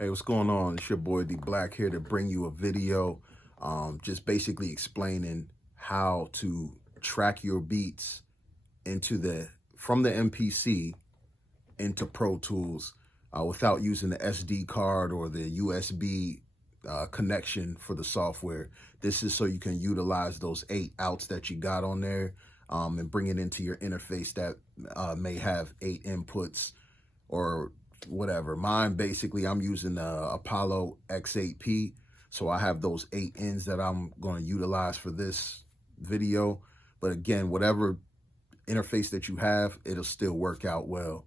Hey, what's going on? It's your boy D Black here to bring you a video just basically explaining how to track your beats from the MPC into Pro Tools without using the SD card or the USB connection for the software. This is so you can utilize those 8 outs that you got on there and bring it into your interface that may have 8 inputs or whatever. Mine, basically, I'm using the Apollo X8P. So I have those 8 ends that I'm going to utilize for this video. But again, whatever interface that you have, it'll still work out well.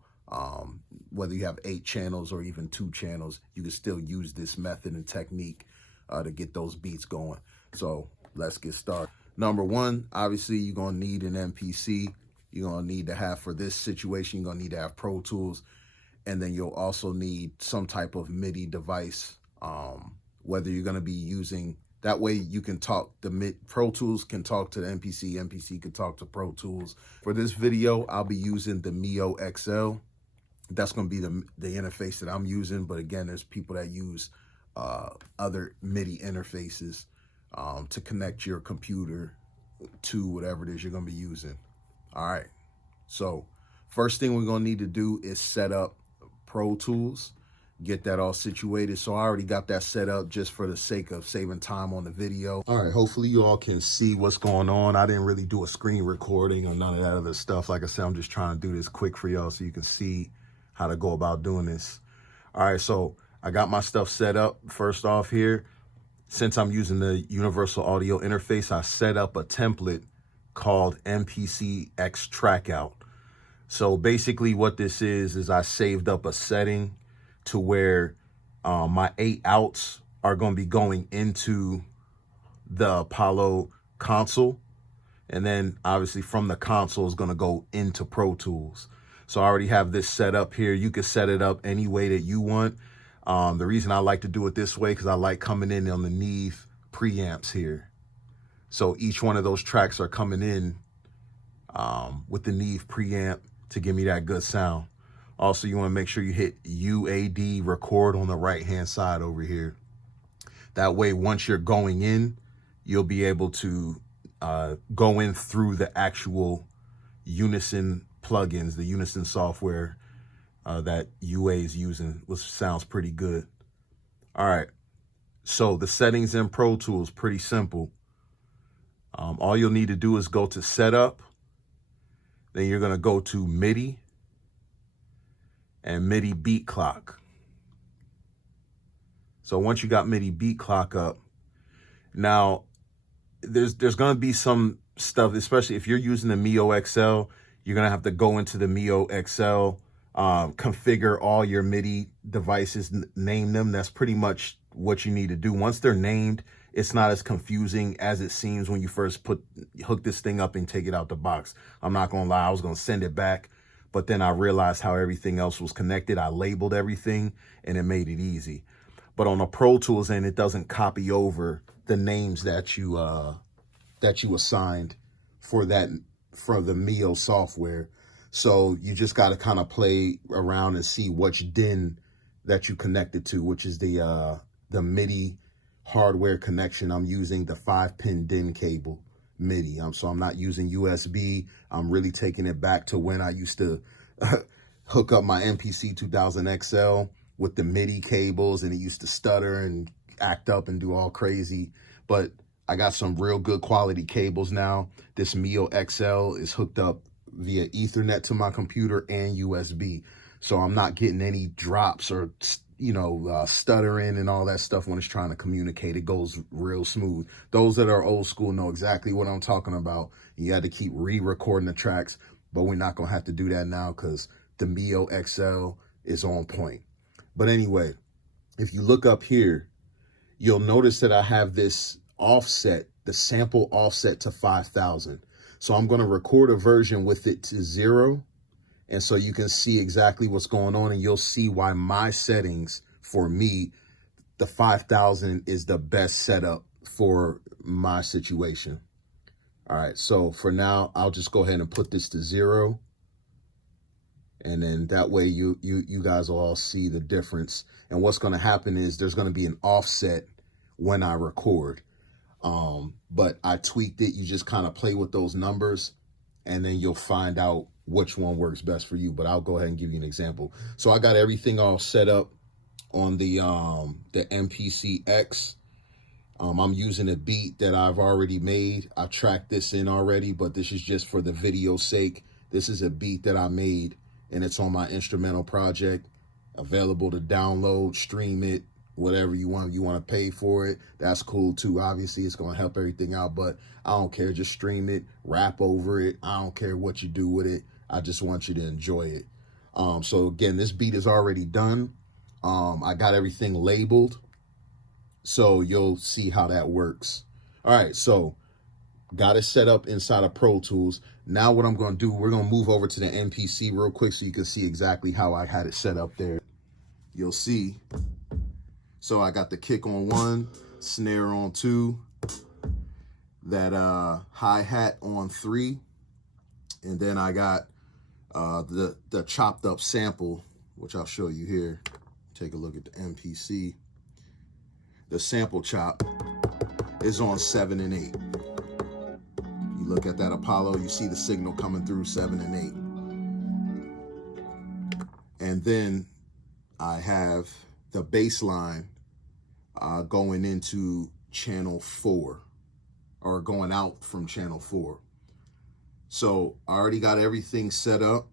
Whether you have 8 channels or even 2 channels, you can still use this method and technique to get those beats going. So let's get started. Number one, obviously, you're going to need an MPC. You're going to need to have, for this situation, you're going to need to have Pro Tools. And then you'll also need some type of MIDI device, whether you're going to be using, that way you can talk, Pro Tools can talk to the MPC, MPC can talk to Pro Tools. For this video, I'll be using the MioXL. That's going to be the interface that I'm using. But again, there's people that use other MIDI interfaces to connect your computer to whatever it is you're going to be using. All right. So first thing we're going to need to do is set up Pro Tools, get that all situated. So I already got that set up just for the sake of saving time on the video. All right, hopefully you all can see what's going on. I didn't really do a screen recording or none of that other stuff. Like I said, I'm just trying to do this quick for y'all so you can see how to go about doing this. All right, so I got my stuff set up. First off here, since I'm using the universal audio interface, I set up a template called MPC X trackout. So basically what this is I saved up a setting to where my 8 outs are going to be going into the Apollo console. And then obviously from the console is going to go into Pro Tools. So I already have this set up here. You can set it up any way that you want. The reason I like to do it this way, because I like coming in on the Neve preamps here. So each one of those tracks are coming in with the Neve preamp to give me that good sound. Also, you want to make sure you hit UAD record on the right-hand side over here. That way, once you're going in, you'll be able to go in through the actual Unison plugins, the Unison software that UA is using, which sounds pretty good. All right, so the settings in Pro Tools, pretty simple. All you'll need to do is go to Setup. Then you're going to go to MIDI and MIDI beat clock. So once you got MIDI beat clock up, now there's going to be some stuff, especially if you're using the MioXL, you're going to have to go into the MioXL, configure all your MIDI devices, name them. That's pretty much what you need to do. Once they're named, it's not as confusing as it seems when you first hook this thing up and take it out the box. I'm not gonna lie, I was gonna send it back, but then I realized how everything else was connected. I labeled everything and it made it easy. But on a Pro Tools end, it doesn't copy over the names that you assigned for the Mio software. So you just gotta kind of play around and see which DIN that you connected to, which is the MIDI hardware connection. I'm using the 5-pin DIN cable MIDI. So I'm not using USB. I'm really taking it back to when I used to hook up my MPC 2000 XL with the MIDI cables, and it used to stutter and act up and do all crazy. But I got some real good quality cables now. This MioXL is hooked up via Ethernet to my computer and USB. So I'm not getting any drops or stuttering and all that stuff when it's trying to communicate. It goes real smooth. Those that are old school know exactly what I'm talking about. You had to keep re-recording the tracks, but we're not going to have to do that now because the MioXL is on point. But anyway, if you look up here, you'll notice that I have this offset, the sample offset to 5,000. So I'm going to record a version with it to 0. And so you can see exactly what's going on, and you'll see why my settings, for me, the 5,000 is the best setup for my situation. All right, so for now, I'll just go ahead and put this to 0. And then that way you guys will all see the difference. And what's going to happen is there's going to be an offset when I record. But I tweaked it. You just kind of play with those numbers and then you'll find out which one works best for you. But I'll go ahead and give you an example. So I got everything all set up on the MPC X. I'm using a beat that I've already made. I tracked this in already, but this is just for the video sake. This is a beat that I made, and it's on my instrumental project, available to download, stream it, whatever you want. You want to pay for it, that's cool too. Obviously, it's going to help everything out, but I don't care. Just stream it, rap over it. I don't care what you do with it. I just want you to enjoy it. So again, this beat is already done. I got everything labeled, so you'll see how that works. All right, so got it set up inside of Pro Tools. Now what I'm going to do, we're going to move over to the MPC real quick so you can see exactly how I had it set up there. You'll see. So I got the kick on 1, snare on 2, that hi-hat on 3, and then I got the chopped up sample, which I'll show you here. Take a look at the MPC. The sample chop is on 7 and 8. You look at that Apollo, you see the signal coming through 7 and 8. And then I have the bass line going into channel 4, or going out from channel 4. So I already got everything set up.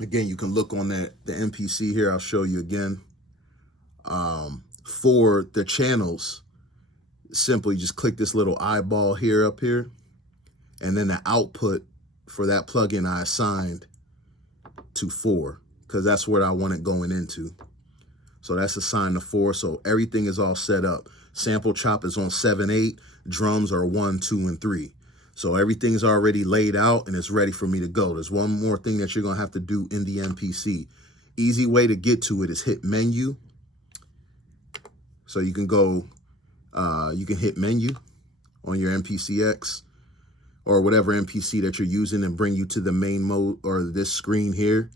Again, you can look on the MPC here. I'll show you again. For the channels, simply just click this little eyeball here up here, and then the output for that plugin I assigned to 4, because that's where I want it going into. So that's assigned to 4. So everything is all set up. Sample chop is on 7/8. Drums are 1, 2, and 3. So everything's already laid out and it's ready for me to go. There's one more thing that you're gonna have to do in the MPC. Easy way to get to it is hit menu. So you can go, you can hit menu on your MPC X or whatever MPC that you're using and bring you to the main mode or this screen here.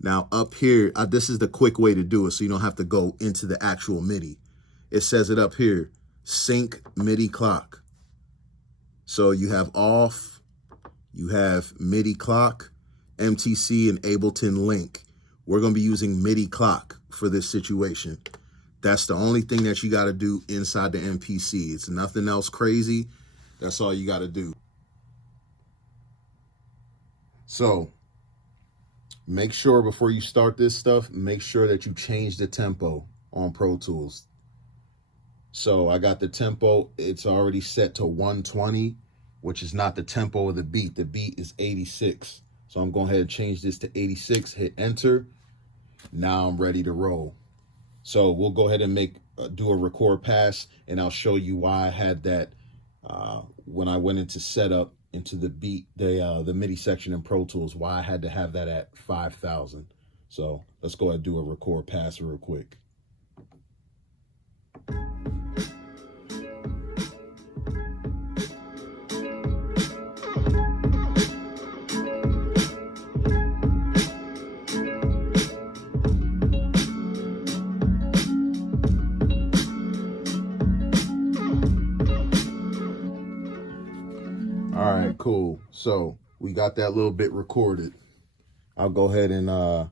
Now up here, this is the quick way to do it so you don't have to go into the actual MIDI. It says it up here, sync MIDI clock. So you have off, you have MIDI clock, MTC and Ableton link. We're gonna be using MIDI clock for this situation. That's the only thing that you gotta do inside the MPC. It's nothing else crazy. That's all you gotta do. So make sure before you start this stuff, make sure that you change the tempo on Pro Tools. So I got the tempo, it's already set to 120, which is not the tempo of the beat. The beat is 86. So I'm going ahead and change this to 86, hit enter. Now I'm ready to roll. So we'll go ahead and do a record pass, and I'll show you why I had that when I went into setup into the beat, the MIDI section in Pro Tools, why I had to have that at 5,000. So let's go ahead and do a record pass real quick. All right, cool. So we got that little bit recorded. I'll go ahead and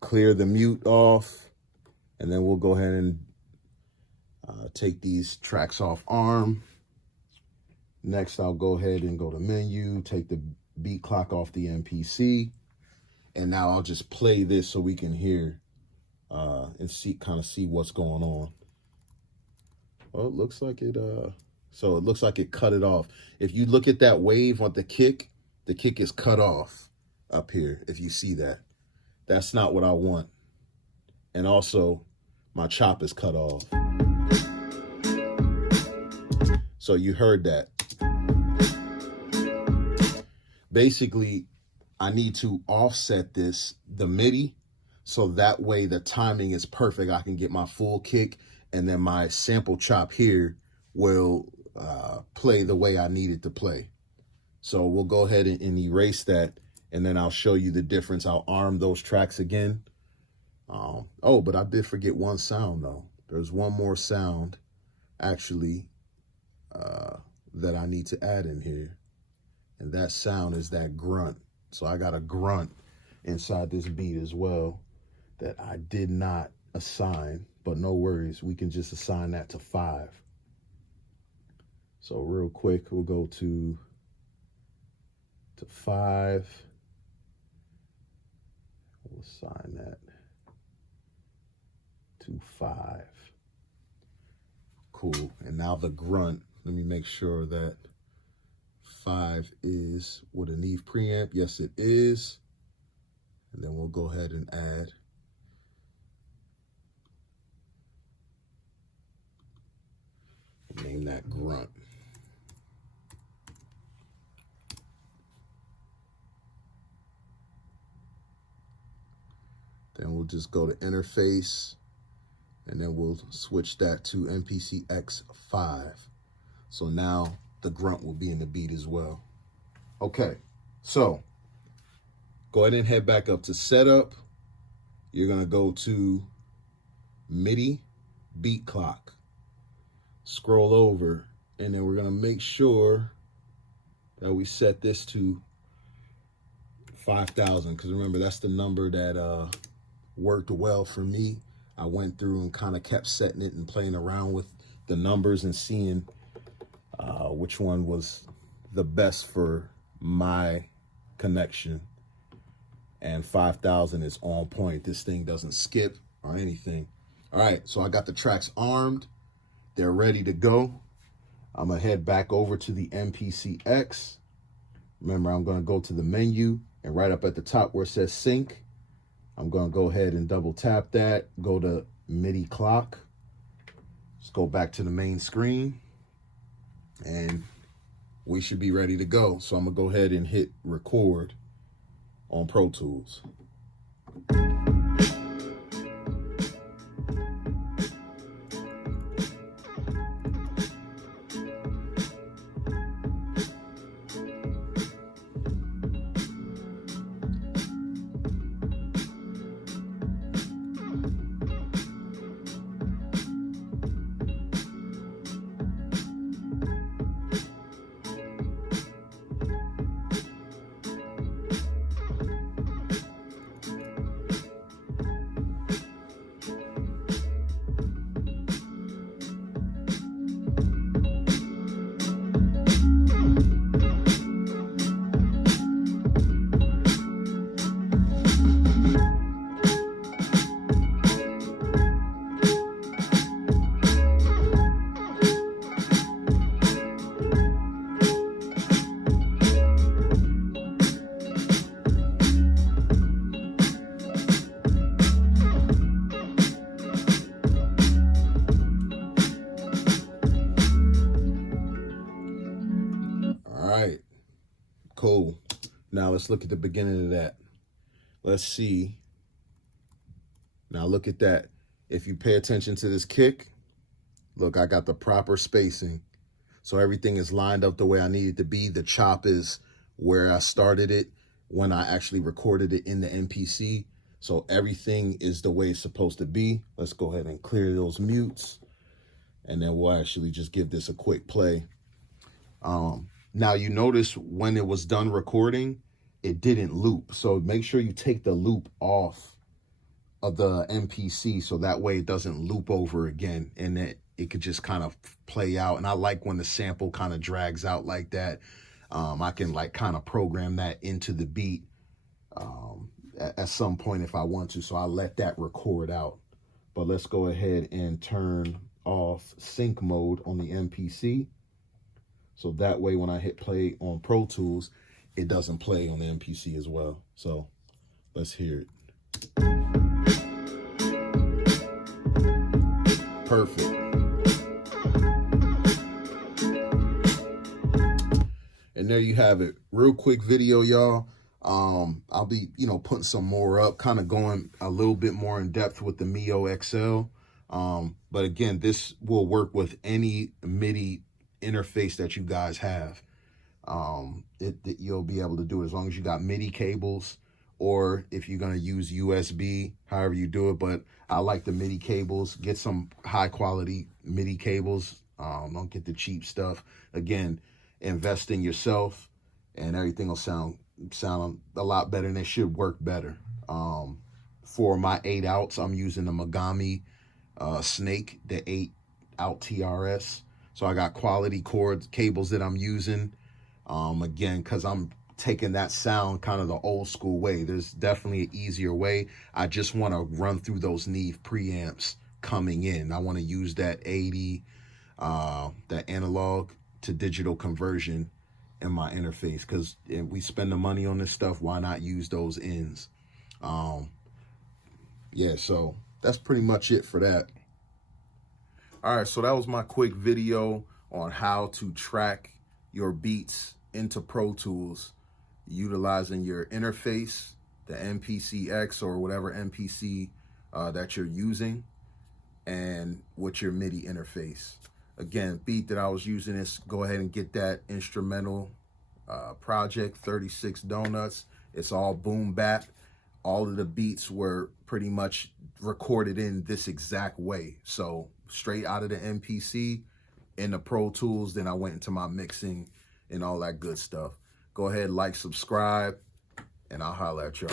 clear the mute off, and then we'll go ahead and take these tracks off ARM. Next, I'll go ahead and go to menu, take the beat clock off the MPC, and now I'll just play this so we can hear and kind of see what's going on. Well, it looks like it. So it looks like it cut it off. If you look at that wave on the kick is cut off up here. If you see that, that's not what I want. And also my chop is cut off. So you heard that. Basically, I need to offset the MIDI, so that way the timing is perfect. I can get my full kick, and then my sample chop here will play the way I need it to play. So we'll go ahead and erase that, and then I'll show you the difference. I'll arm those tracks again. Oh, but I did forget one sound though. There's one more sound actually that I need to add in here, and that sound is that grunt. So I got a grunt inside this beat as well that I did not assign, but no worries, we can just assign that to 5. So real quick, we'll go to 5. We'll assign that to 5. Cool. And now the grunt, let me make sure that 5 is with a Neve preamp. Yes, it is. And then we'll go ahead and add name that grunt. Then we'll just go to interface, and then we'll switch that to MPC X5. So now the grunt will be in the beat as well. Okay, so go ahead and head back up to setup. You're gonna go to MIDI beat clock. Scroll over, and then we're gonna make sure that we set this to 5,000, because remember, that's the number that worked well for me. I went through and kind of kept setting it and playing around with the numbers and seeing which one was the best for my connection. And 5,000 is on point. This thing doesn't skip or anything. All right, so I got the tracks armed. They're ready to go. I'm gonna head back over to the MPC X. Remember, I'm gonna go to the menu, and right up at the top where it says sync, I'm gonna go ahead and double tap that, go to MIDI clock. Let's go back to the main screen, and we should be ready to go. So I'm gonna go ahead and hit record on Pro Tools. Cool. Now let's look at the beginning of that. Let's see. Now look at that. If you pay attention to this kick, look, I got the proper spacing. So everything is lined up the way I need it to be. The chop is where I started it when I actually recorded it in the MPC. So everything is the way it's supposed to be. Let's go ahead and clear those mutes, and then we'll actually just give this a quick play. Now you notice when it was done recording, it didn't loop. So make sure you take the loop off of the MPC so that way it doesn't loop over again, and it could just kind of play out. And I like when the sample kind of drags out like that. I can like kind of program that into the beat at some point if I want to. So I let that record out. But let's go ahead and turn off sync mode on the MPC. So that way when I hit play on Pro Tools, it doesn't play on the MPC as well. So let's hear it. Perfect. And there you have it. Real quick video, y'all. I'll be, putting some more up, kind of going a little bit more in depth with the MioXL. But again, this will work with any MIDI interface that you guys have. You'll be able to do it as long as you got MIDI cables, or if you're going to use USB, however you do it. But I like the MIDI cables. Get some high quality MIDI cables. Don't get the cheap stuff. Again, invest in yourself and everything will sound a lot better, and it should work better. For my 8 outs, I'm using the Megami Snake, the 8 out TRS. So I got quality cord cables that I'm using. Again, because I'm taking that sound kind of the old school way. There's definitely an easier way. I just want to run through those Neve preamps coming in. I want to use that 80, that analog to digital conversion in my interface, because if we spend the money on this stuff, why not use those ins? Yeah, so that's pretty much it for that. All right, so that was my quick video on how to track your beats into Pro Tools utilizing your interface, the MPC X or whatever MPC that you're using, and with your MIDI interface. Again, beat that I was using is, go ahead and get that instrumental project, 36 Donuts. It's all boom bap. All of the beats were pretty much recorded in this exact way. So straight out of the MPC in the Pro Tools, then I went into my mixing and all that good stuff. Go ahead, like, subscribe, and I'll holler at y'all.